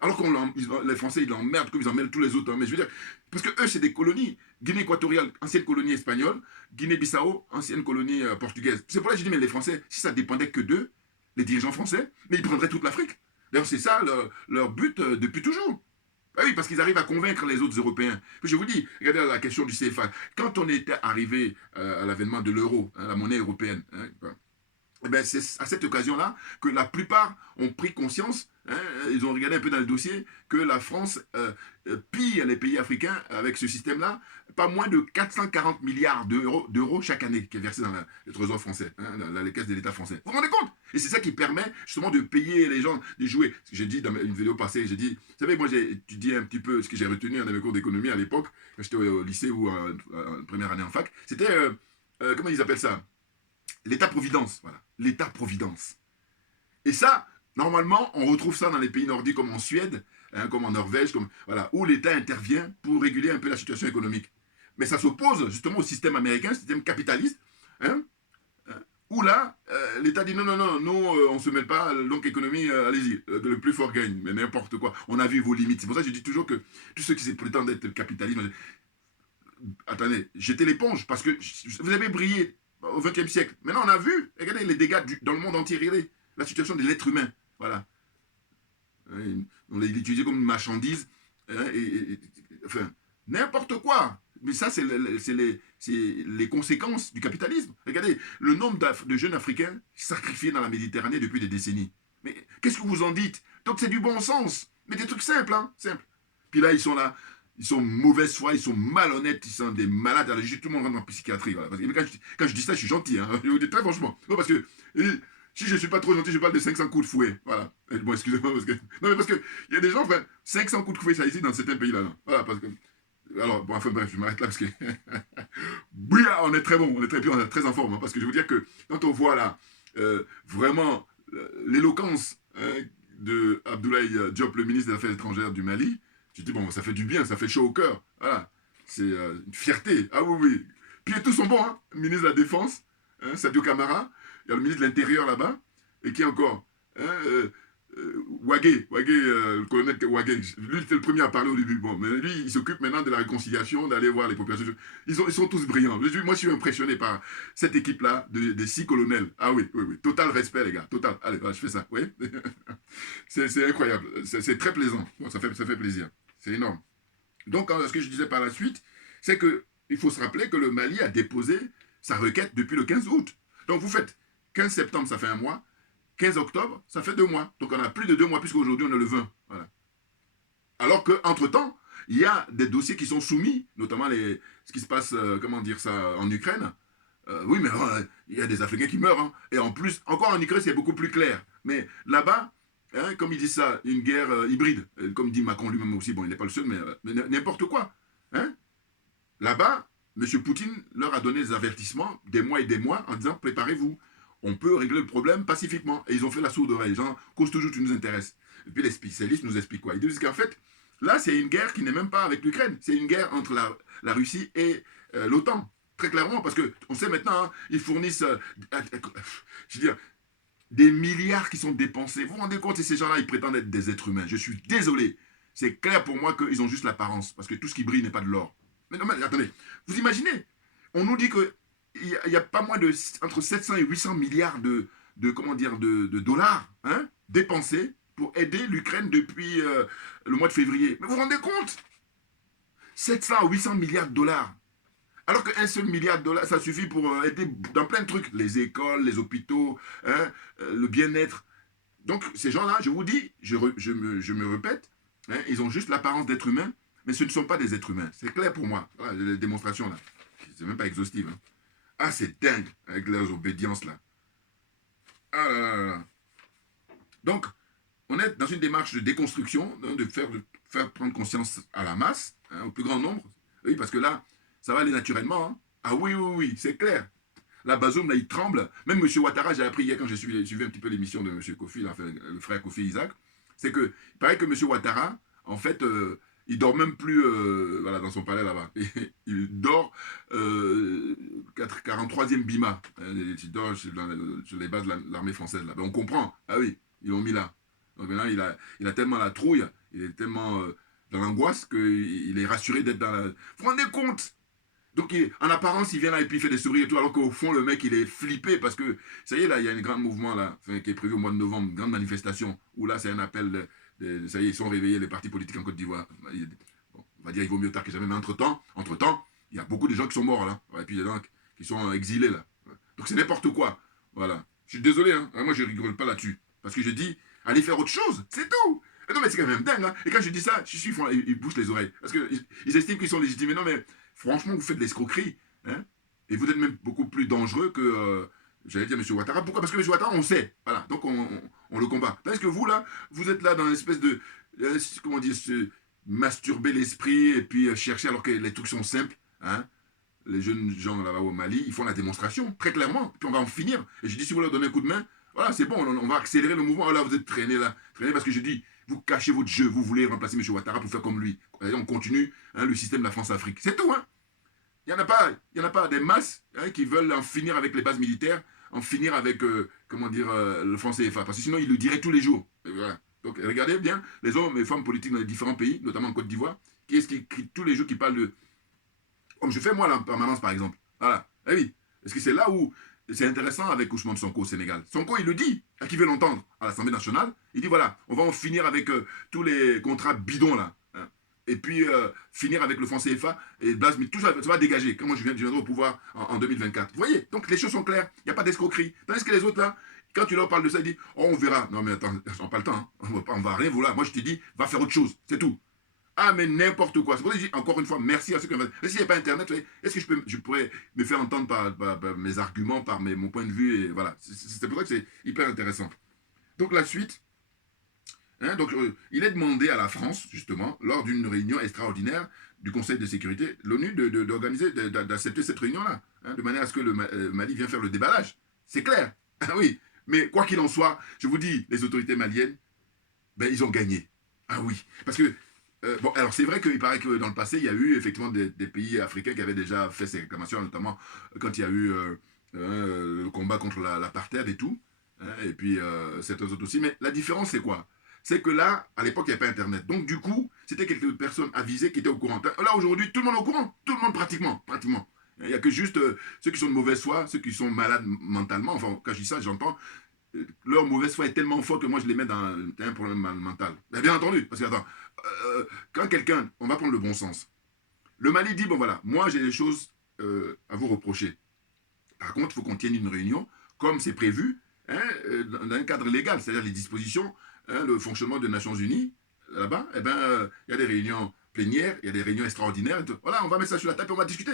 Alors que les Français, ils l'emmerdent comme ils emmerdent tous les autres. Hein. Mais je veux dire, parce que eux, c'est des colonies. Guinée équatoriale, ancienne colonie espagnole. Guinée-Bissau, ancienne colonie portugaise. C'est pour ça que je dis, mais les Français, si ça dépendait que d'eux, les dirigeants français, mais ils prendraient toute l'Afrique. D'ailleurs, c'est ça leur but depuis toujours. Ah oui, parce qu'ils arrivent à convaincre les autres Européens. Je vous dis, regardez la question du CFA. Quand on était arrivé à l'avènement de l'euro, hein, la monnaie européenne, hein, eh ben c'est à cette occasion-là que la plupart ont pris conscience, hein, ils ont regardé un peu dans le dossier, que la France pille les pays africains avec ce système-là, pas moins de 440 milliards d'euros chaque année qui est versé dans le trésor français, hein, dans les caisses de l'État français. Vous vous rendez compte? Et c'est ça qui permet justement de payer les gens, de jouer. Ce que j'ai dit dans une vidéo passée, j'ai dit, vous savez, moi j'ai étudié un petit peu ce que j'ai retenu dans mes cours d'économie à l'époque, quand j'étais au lycée ou en première année en fac, c'était, comment ils appellent ça? L'État-providence, voilà. L'État-providence. Et ça, normalement, on retrouve ça dans les pays nordiques comme en Suède, hein, comme en Norvège, voilà, où l'État intervient pour réguler un peu la situation économique. Mais ça s'oppose justement au système américain, système capitaliste, hein, où là, l'État dit non, non, non, nous, on ne se mêle pas, donc économie, allez-y, le plus fort gagne, mais n'importe quoi. On a vu vos limites. C'est pour ça que je dis toujours que tous ceux qui se prétendent être capitalisme, attendez, jetez l'éponge, parce que vous avez brillé au XXe siècle. Maintenant, on a vu, regardez les dégâts dans le monde entier, regardez la situation de l'être humain. Voilà. On l'a utilisé comme une marchandise, hein, enfin, n'importe quoi. Mais ça, c'est les conséquences du capitalisme. Regardez, le nombre de jeunes Africains sacrifiés dans la Méditerranée depuis des décennies. Mais qu'est-ce que vous en dites? Donc c'est du bon sens. Mais des trucs simples, hein, simples. Puis là, ils sont là. Ils sont mauvaise foi, ils sont malhonnêtes, ils sont des malades. Alors, tout le monde rentre en psychiatrie. Voilà. Parce que quand je dis ça, je suis gentil. Hein. Je vous dis très franchement. Non, parce que si je ne suis pas trop gentil, je parle de 500 coups de fouet. Voilà. Bon, excusez-moi. Parce que... Non, mais parce qu'il y a des gens, enfin, 500 coups de fouet, ça existe dans certains pays-là. Voilà, parce que... Alors, bon, enfin bref, je m'arrête là parce que... Oui, on est très bon, on est très en forme. Hein, parce que je veux dire que quand on voit là, vraiment, l'éloquence de Abdoulaye Diop, le ministre des Affaires étrangères du Mali, je dis, bon, ça fait du bien, ça fait chaud au cœur. Voilà. C'est une fierté. Ah oui, oui. Puis tous sont bons, hein. Le ministre de la Défense, hein, Sadio Camara. Il y a le ministre de l'Intérieur là-bas. Et qui encore Wagé, le colonel Wagé, lui, c'était le premier à parler au début. Bon, mais lui, il s'occupe maintenant de la réconciliation, d'aller voir les populations. Ils sont tous brillants. Moi, je suis impressionné par cette équipe-là, des 6 colonels. Ah oui, oui, oui. Total respect, les gars. Total. Allez, voilà, je fais ça. Oui. C'est incroyable. C'est très plaisant. Bon, ça fait plaisir. C'est énorme. Donc, ce que je disais par la suite, c'est qu'il faut se rappeler que le Mali a déposé sa requête depuis le 15 août. Donc, vous faites 15 septembre, ça fait un mois. 15 octobre, ça fait 2 mois. Donc, on a plus de 2 mois, puisqu'aujourd'hui, on est le 20. Voilà. Alors qu'entre-temps, il y a des dossiers qui sont soumis, notamment ce qui se passe, comment dire ça, en Ukraine. Oui, mais il y a des Africains qui meurent. Hein. Et en plus, encore en Ukraine, c'est beaucoup plus clair. Mais là-bas, hein, comme ils disent ça, une guerre hybride. Comme dit Macron lui-même aussi, bon, il n'est pas le seul, mais n'importe quoi. Hein. Là-bas, M. Poutine leur a donné des avertissements des mois et des mois en disant, préparez-vous. On peut régler le problème pacifiquement. Et ils ont fait la sourde oreille. Genre, cause toujours, tu nous intéresses. Et puis les spécialistes nous expliquent quoi. Ils disent qu'en fait, là, c'est une guerre qui n'est même pas avec l'Ukraine. C'est une guerre entre la Russie et l'OTAN. Très clairement, parce qu'on sait maintenant, hein, ils fournissent, je veux dire, des milliards qui sont dépensés. Vous vous rendez compte, ces gens-là, ils prétendent être des êtres humains. Je suis désolé. C'est clair pour moi qu'ils ont juste l'apparence. Parce que tout ce qui brille n'est pas de l'or. Mais non, mais attendez. Vous imaginez, on nous dit que il y a pas moins de entre 700 et 800 milliards de dollars hein, dépensés pour aider l'Ukraine depuis le mois de février. Mais vous vous rendez compte 700 à 800 milliards de dollars. Alors qu'un seul milliard de dollars, ça suffit pour aider dans plein de trucs. Les écoles, les hôpitaux, hein, le bien-être. Donc ces gens-là, je vous dis, je me répète, hein, ils ont juste l'apparence d'êtres humains, mais ce ne sont pas des êtres humains. C'est clair pour moi. Voilà, les démonstrations là. C'est même pas exhaustif. Hein. Ah, c'est dingue, avec leurs obédiences, là. Ah là là là. Donc, on est dans une démarche de déconstruction, de faire prendre conscience à la masse, hein, au plus grand nombre. Oui, parce que là, ça va aller naturellement. Hein. Ah oui, oui, oui, c'est clair. La Bazoum, là, il tremble. Même M. Ouattara, j'ai appris hier, quand j'ai suivi un petit peu l'émission de M. Kofi, là, enfin, le frère Kofi Isaac, c'est que, il paraît que M. Ouattara, en fait, il dort même plus voilà, dans son palais là-bas. Il dort 43e Bima. Il dort sur les bases de l'armée française. Là. Ben, on comprend. Ah oui, ils l'ont mis là. Donc maintenant, il a tellement la trouille, il est tellement dans l'angoisse qu'il est rassuré d'être dans la... Vous vous rendez compte? Donc, en apparence, il vient là et puis il fait des sourires et tout, alors qu'au fond, le mec, il est flippé parce que, ça y est, là, il y a un grand mouvement là, qui est prévu au mois de novembre, une grande manifestation, où là, c'est un appel... ça y est, ils sont réveillés, les partis politiques en Côte d'Ivoire. Bon, on va dire, il vaut mieux tard que jamais, mais entre-temps, il y a beaucoup de gens qui sont morts, là. Et puis, il y a des gens qui sont exilés, là. Donc, c'est n'importe quoi. Voilà. Je suis désolé, hein. Moi, je rigole pas là-dessus. Parce que je dis, allez faire autre chose, c'est tout. Et non, mais c'est quand même dingue, hein. Et quand je dis ça, ils bouchent les oreilles. Parce qu'ils estiment qu'ils sont légitimes. Mais non, mais franchement, vous faites de l'escroquerie. Hein. Et vous êtes même beaucoup plus dangereux que... j'allais dire M. Ouattara. Pourquoi? Parce que M. Ouattara, on sait. Voilà. Donc, on le combat. Tandis que vous, là, vous êtes là dans une espèce de... comment dire, se masturber l'esprit et puis chercher alors que les trucs sont simples. Hein. Les jeunes gens là-bas au Mali, ils font la démonstration, très clairement. Puis on va en finir. Et je dis, si vous leur donnez un coup de main, voilà, c'est bon, on va accélérer le mouvement. Là, vous êtes traînés là. Traînés parce que je dis, vous cachez votre jeu, vous voulez remplacer M. Ouattara pour faire comme lui. Et on continue hein, le système de la France-Afrique. C'est tout, hein. Il n'y en a pas des masses hein, qui veulent en finir avec les bases militaires, en finir avec, le franc CFA. Parce que sinon, ils le diraient tous les jours. Et voilà. Donc, regardez bien les hommes et femmes politiques dans les différents pays, notamment en Côte d'Ivoire, qui est-ce qui écrit tous les jours qui parlent de... Comme je fais moi en permanence, par exemple. Voilà. Eh oui. Est-ce que c'est là où c'est intéressant avec Ousmane Sonko au Sénégal? Sonko, il le dit, à qui veut l'entendre, à l'Assemblée nationale. Il dit, voilà, on va en finir avec tous les contrats bidons, là. Hein. Et puis, finir avec le franc CFA et Blas, mais tout ça, ça va dégager. Quand moi, je viendrai au pouvoir en 2024. Vous voyez? Donc, les choses sont claires. Il n'y a pas d'escroquerie. Tandis que les autres, là, quand tu leur parles de ça, ils disent, oh, on verra. Non, mais attends, on n'a pas le temps. Hein. On va rien vouloir. Moi, je te dis, va faire autre chose. C'est tout. Ah, mais n'importe quoi. C'est pour ça que je dis encore une fois, merci à ceux qui m'ont... S'il n'y a pas Internet, est-ce que je pourrais me faire entendre par mes arguments, par mon point de vue, et voilà. C'est pour ça que c'est hyper intéressant. Donc, la suite, hein, donc, il est demandé à la France, justement, lors d'une réunion extraordinaire du Conseil de sécurité, l'ONU d'organiser, d'accepter cette réunion-là, hein, de manière à ce que le Mali vienne faire le déballage. C'est clair. Ah oui. Mais quoi qu'il en soit, je vous dis, les autorités maliennes, ben, ils ont gagné. Ah oui. Parce que bon, alors c'est vrai qu'il paraît que dans le passé, il y a eu effectivement des pays africains qui avaient déjà fait ces réclamations, notamment quand il y a eu le combat contre l'apartheid et tout. hein, et puis certains autres aussi. Mais la différence, c'est quoi? C'est que là, à l'époque, il n'y avait pas Internet. Donc, du coup, c'était quelques personnes avisées qui étaient au courant. Là, aujourd'hui, tout le monde est au courant. Tout le monde, pratiquement. Il n'y a que juste ceux qui sont de mauvaise foi, ceux qui sont malades mentalement. Enfin, quand je dis ça, j'entends, leur mauvaise foi est tellement forte que moi, je les mets dans un problème mental. Mais bien entendu, parce que, attends, quand quelqu'un, on va prendre le bon sens. Le Mali dit, bon voilà, moi, j'ai des choses à vous reprocher. Par contre, il faut qu'on tienne une réunion, comme c'est prévu, hein, dans un cadre légal, c'est-à-dire les dispositions, hein, le fonctionnement des Nations Unies, là-bas, eh ben, y a des réunions plénières, il y a des réunions extraordinaires. Voilà, on va mettre ça sur la table et on va discuter.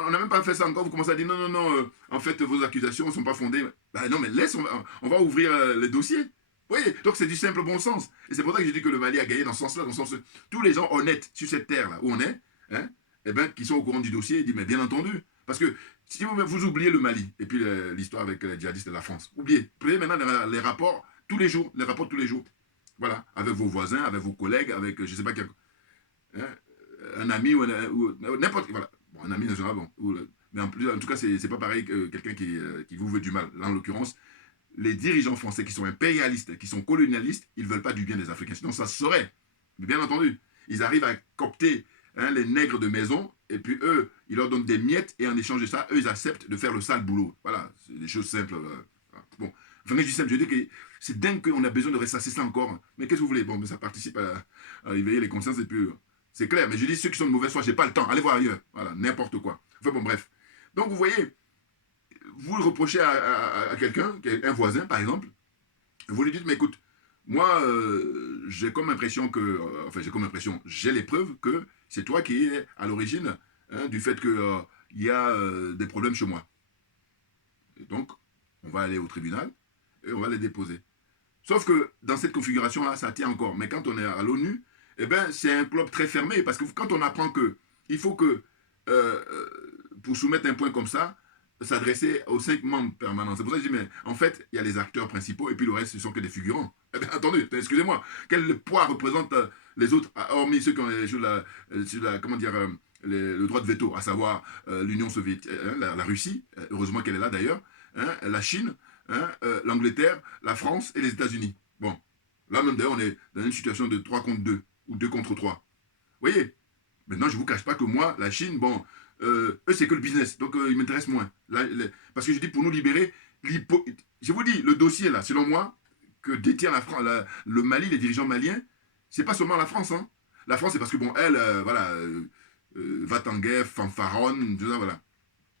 On n'a même pas fait ça encore, vous commencez à dire non, non, non, en fait, vos accusations ne sont pas fondées. Ben non, mais laisse, on va ouvrir les dossiers. Vous voyez, donc c'est du simple bon sens. Et c'est pour ça que je dis que le Mali a gagné dans ce sens-là, dans le sens où tous les gens honnêtes sur cette terre-là où on est, hein, eh ben, qui sont au courant du dossier, ils disent, mais bien entendu, parce que si vous oubliez le Mali, et puis l'histoire avec les djihadistes de la France, oubliez, prenez maintenant les rapports tous les jours, voilà, avec vos voisins, avec vos collègues, avec, je ne sais pas quel, hein, un ami ou n'importe, voilà, bon, un ami national, bon, mais en tout cas, c'est pas pareil que quelqu'un qui vous veut du mal. Là, en l'occurrence, les dirigeants français qui sont impérialistes, qui sont colonialistes, ils ne veulent pas du bien des Africains, sinon ça se saurait. Mais bien entendu, ils arrivent à coopter, hein, les nègres de maison, et puis eux, ils leur donnent des miettes, et en échange de ça, eux, ils acceptent de faire le sale boulot. Voilà, c'est des choses simples. Bon, enfin, je dis simple, je dis que c'est dingue qu'on a besoin de ressasser ça encore. Mais qu'est-ce que vous voulez? Bon, mais ça participe à éveiller les consciences, et puis c'est clair. Mais je dis, ceux qui sont de mauvaise foi, j'ai pas le temps, allez voir ailleurs. Voilà, n'importe quoi. Enfin bon, bref. Donc, vous voyez, vous le reprochez à quelqu'un, un voisin, par exemple, vous lui dites, mais écoute, moi, j'ai comme impression que, j'ai les preuves que c'est toi qui es à l'origine, hein, du fait qu'il y a des problèmes chez moi. Et donc, on va aller au tribunal et on va les déposer. Sauf que dans cette configuration-là, ça tient encore. Mais quand on est à l'ONU, eh ben, c'est un club très fermé, parce que quand on apprend que il faut que, pour soumettre un point comme ça, s'adresser aux 5 membres permanents. C'est pour ça que je dis, mais en fait, il y a les acteurs principaux et puis le reste, ce sont que des figurants. Eh bien, attendez, excusez-moi, quel poids représentent les autres, hormis ceux qui ont comment dire, le droit de veto, à savoir l'Union soviétique, la Russie, heureusement qu'elle est là d'ailleurs, hein, la Chine, hein, l'Angleterre, la France et les États-Unis. Bon, là même d'ailleurs, on est dans une situation de 3 contre 2 ou 2 contre 3. Vous voyez? Maintenant, je ne vous cache pas que moi, la Chine, bon, eux, c'est que le business, donc ils m'intéressent moins. Là, parce que je dis, pour nous libérer, je vous dis, le dossier, là, selon moi, que détient le Mali, les dirigeants maliens, c'est pas seulement la France. Hein. La France, c'est parce que, bon, elle, voilà, va en guerre, fanfaronne, tout ça, voilà.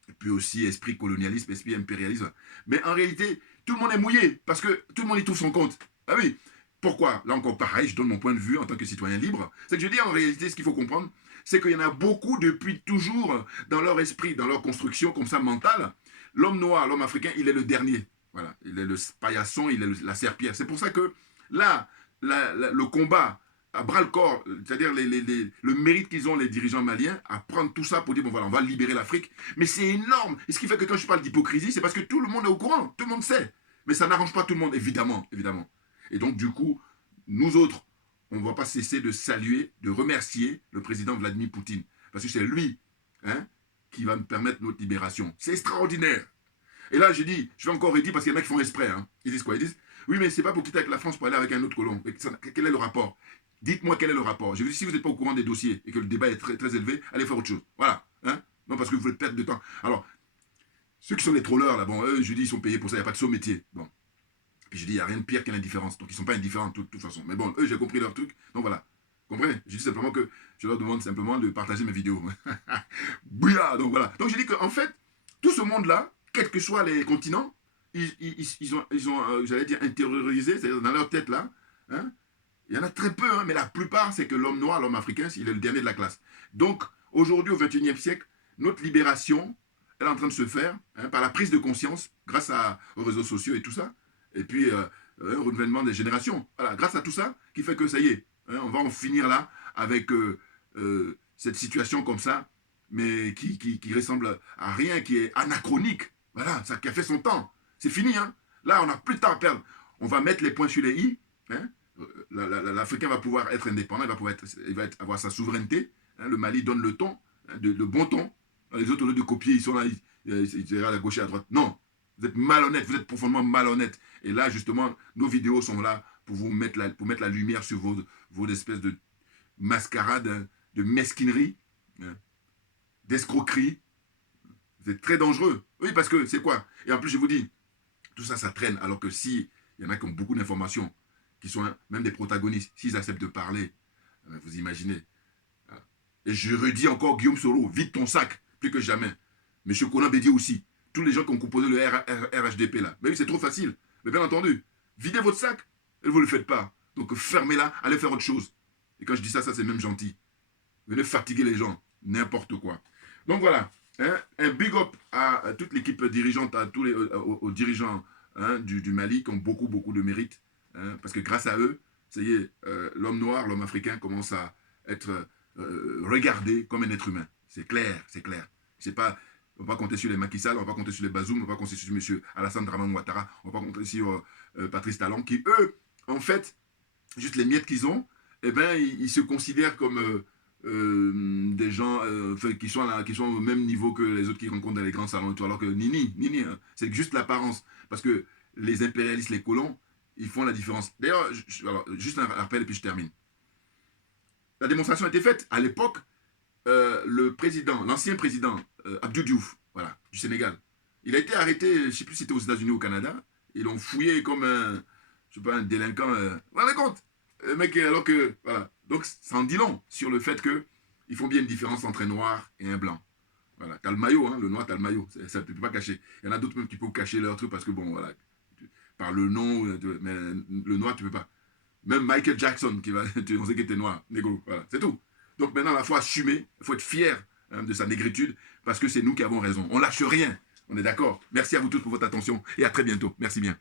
Et puis aussi, esprit colonialisme, esprit impérialisme. Mais en réalité, tout le monde est mouillé, parce que tout le monde y trouve son compte. Ah oui. Pourquoi? Là encore, pareil, je donne mon point de vue en tant que citoyen libre. C'est que je dis, en réalité, ce qu'il faut comprendre, c'est qu'il y en a beaucoup depuis toujours dans leur esprit, dans leur construction comme ça mentale. L'homme noir, l'homme africain, il est le dernier. Voilà, il est le paillasson, il est la serpillère. C'est pour ça que là, le combat à bras le corps, c'est-à-dire le mérite qu'ils ont les dirigeants maliens à prendre tout ça pour dire bon voilà, on va libérer l'Afrique. Mais c'est énorme. Et ce qui fait que quand je parle d'hypocrisie, c'est parce que tout le monde est au courant, tout le monde sait. Mais ça n'arrange pas tout le monde, évidemment, évidemment. Et donc du coup, nous autres, on ne va pas cesser de saluer, de remercier le président Vladimir Poutine. Parce que c'est lui, hein, qui va nous permettre notre libération. C'est extraordinaire. Et là, je vais encore redire parce qu'il y en a qui font exprès. Hein. Ils disent quoi? Ils disent, oui, mais c'est pas pour quitter avec la France pour aller avec un autre colon. Quel est le rapport? Dites-moi quel est le rapport. Je vous dis, si vous n'êtes pas au courant des dossiers et que le débat est très, très élevé, allez faire autre chose. Voilà. Hein? Non, parce que vous voulez perdre de temps. Alors, ceux qui sont les trollers, là, bon, eux, je dis, ils sont payés pour ça, il n'y a pas de saut métier. Bon. Puis je dis, il n'y a rien de pire que l'indifférence. Donc, ils ne sont pas indifférents de toute façon. Mais bon, eux, j'ai compris leur truc. Donc, voilà. Vous comprenez? Je dis simplement que je leur demande simplement de partager mes vidéos. Bouya! Donc, voilà. Donc, je dis qu'en fait, tout ce monde-là, quels que soient les continents, ils ont j'allais dire, intériorisé, c'est-à-dire dans leur tête, là, hein, il y en a très peu, hein, mais la plupart, c'est que l'homme noir, l'homme africain, il est le dernier de la classe. Donc, aujourd'hui, au XXIe siècle, notre libération, elle est en train de se faire, hein, par la prise de conscience, grâce aux réseaux sociaux et tout ça, et puis un renouvellement des générations. Voilà, grâce à tout ça, qui fait que ça y est, hein, on va en finir là, avec cette situation comme ça, mais qui ressemble à rien, qui est anachronique. Voilà, ça qui a fait son temps. C'est fini, hein. Là, on n'a plus de temps à perdre. On va mettre les points sur les i, hein. L'Africain va pouvoir être indépendant, il va avoir sa souveraineté. Hein, le Mali donne le ton, hein, le bon ton. Les autres, au lieu de copier, ils sont là, ils regardent à gauche et à droite. Non, Vous êtes malhonnête, vous êtes profondément malhonnête. Et là, justement, nos vidéos sont là pour vous mettre la lumière sur vos espèces de mascarades, hein, de mesquinerie, hein, d'escroquerie. Vous êtes très dangereux. Oui, parce que c'est quoi? Et en plus, je vous dis, tout ça, ça traîne. Alors que si il y en a qui ont beaucoup d'informations, qui sont même des protagonistes, s'ils acceptent de parler, vous imaginez. Et je redis encore, Guillaume Soro, vide ton sac, plus que jamais. Monsieur Conan Bédier aussi. Tous les gens qui ont composé le RHDP là. Mais oui, c'est trop facile. Mais bien entendu, videz votre sac et vous ne le faites pas. Donc fermez-la, allez faire autre chose. Et quand je dis ça, ça c'est même gentil. Venez fatiguer les gens, n'importe quoi. Donc voilà, hein, un big up à toute l'équipe dirigeante, à tous aux dirigeants, hein, du Mali qui ont beaucoup de mérite. Hein, parce que grâce à eux, ça y est, l'homme noir, l'homme africain commence à être regardé comme un être humain. C'est clair, c'est clair. C'est pas... On ne va pas compter sur les Macky Sall, on ne va pas compter sur les Bazoum, on ne va pas compter sur M. Alassane Draman Ouattara, on ne va pas compter sur Patrice Talon, qui, eux, en fait, juste les miettes qu'ils ont, eh ben, ils se considèrent comme des gens qui sont au même niveau que les autres qui rencontrent dans les grands salons et tout, alors que Nini, hein, c'est juste l'apparence. Parce que les impérialistes, les colons, ils font la différence. D'ailleurs, juste un rappel et puis je termine. La démonstration a été faite. À l'époque, l'ancien président Abdou Diouf, voilà, du Sénégal, il a été arrêté, je ne sais plus si c'était aux États-Unis ou au Canada. Ils l'ont fouillé comme un, je sais pas, un délinquant. Vous vous rendez compte? Le mec, alors que, voilà. Donc, ça en dit long sur le fait qu'ils font bien une différence entre un noir et un blanc. Voilà, t'as le maillot, hein, le noir, t'as le maillot. Ça ne peut pas cacher. Il y en a d'autres même qui peuvent cacher leur truc parce que, bon, voilà, par le nom, mais le noir, tu peux pas. Même Michael Jackson, on sait qu'il était noir, négro, voilà, c'est tout. Donc maintenant, il faut assumer, il faut être fier, hein, de sa négritude, parce que c'est nous qui avons raison. On lâche rien, on est d'accord. Merci à vous tous pour votre attention et à très bientôt. Merci bien.